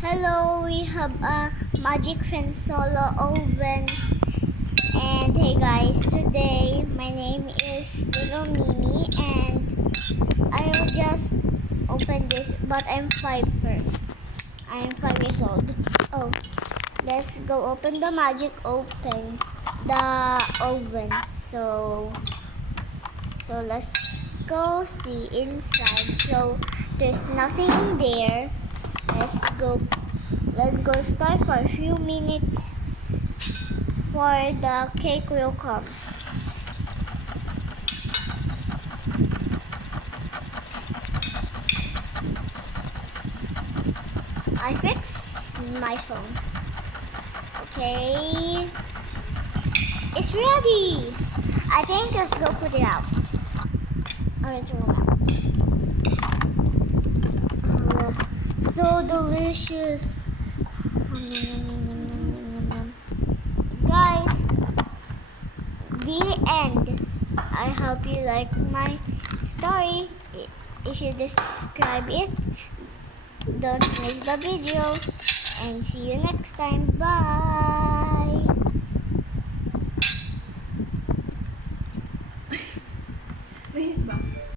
Hello, we have a Magic Friend Solo oven. And hey guys, today my name is Little Mimi and I'll just open this, but I'm five first. I'm 5 years old. Oh, let's go open the the oven. So let's go see inside. So there's nothing in there. Let's go Let's go start for a few minutes for the cake will come. I fixed my phone. Okay, it's ready. I think let's go put it out. Alright, roll out. So delicious. Guys, the end. I hope you like my story. If you describe it, don't miss the video. And see you next time. Bye.